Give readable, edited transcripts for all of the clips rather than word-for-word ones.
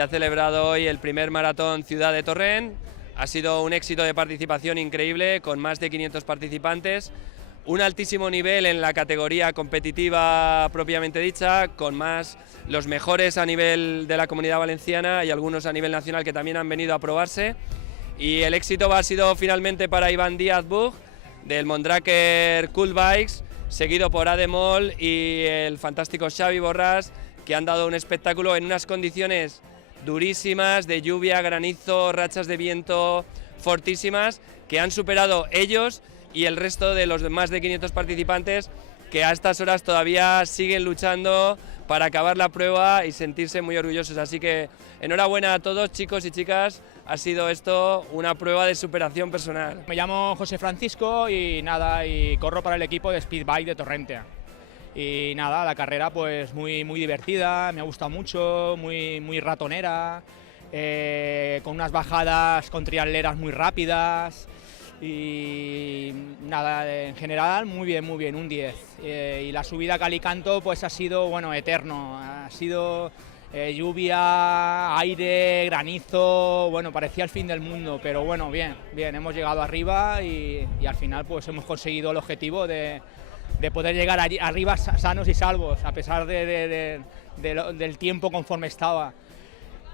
Se ha celebrado hoy el primer maratón Ciudad de Torrent. Ha sido un éxito de participación increíble, con más de 500 participantes. Un altísimo nivel en la categoría competitiva propiamente dicha, con los mejores a nivel de la Comunidad Valenciana y algunos a nivel nacional que también han venido a probarse. Y el éxito ha sido finalmente para Iván Díaz Bug, del Mondraker Cool Bikes, seguido por Ademol y el fantástico Xavi Borràs, que han dado un espectáculo en unas condiciones durísimas, de lluvia, granizo, rachas de viento fortísimas, que han superado ellos y el resto de los más de 500 participantes, que a estas horas todavía siguen luchando para acabar la prueba y sentirse muy orgullosos. Así que enhorabuena a todos, chicos y chicas, ha sido esto una prueba de superación personal. Me llamo José Francisco y corro para el equipo de Speedbike de Torrente. Y nada, la carrera pues muy divertida, me ha gustado mucho, muy ratonera, con unas bajadas con trialeras muy rápidas. Y nada, en general muy bien, un 10. Y la subida a Calicanto pues ha sido, bueno, eterno, ha sido lluvia, aire, granizo, bueno, parecía el fin del mundo, pero bueno, bien, hemos llegado arriba y al final pues hemos conseguido el objetivo de poder llegar arriba sanos y salvos, a pesar del tiempo conforme estaba.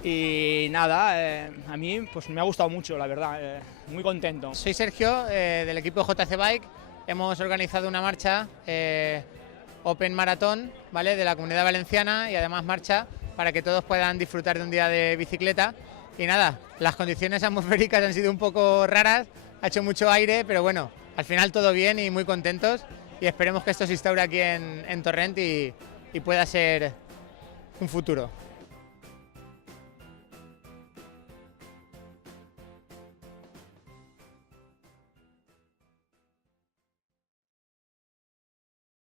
Y nada, a mí pues me ha gustado mucho, la verdad, muy contento. Soy Sergio, del equipo JC Bike. Hemos organizado una marcha Open Maratón, ¿vale?, de la Comunidad Valenciana, y además marcha para que todos puedan disfrutar de un día de bicicleta. Y nada, las condiciones atmosféricas han sido un poco raras, ha hecho mucho aire, pero bueno, al final todo bien y muy contentos, y esperemos que esto se instaure aquí en Torrent y pueda ser un futuro.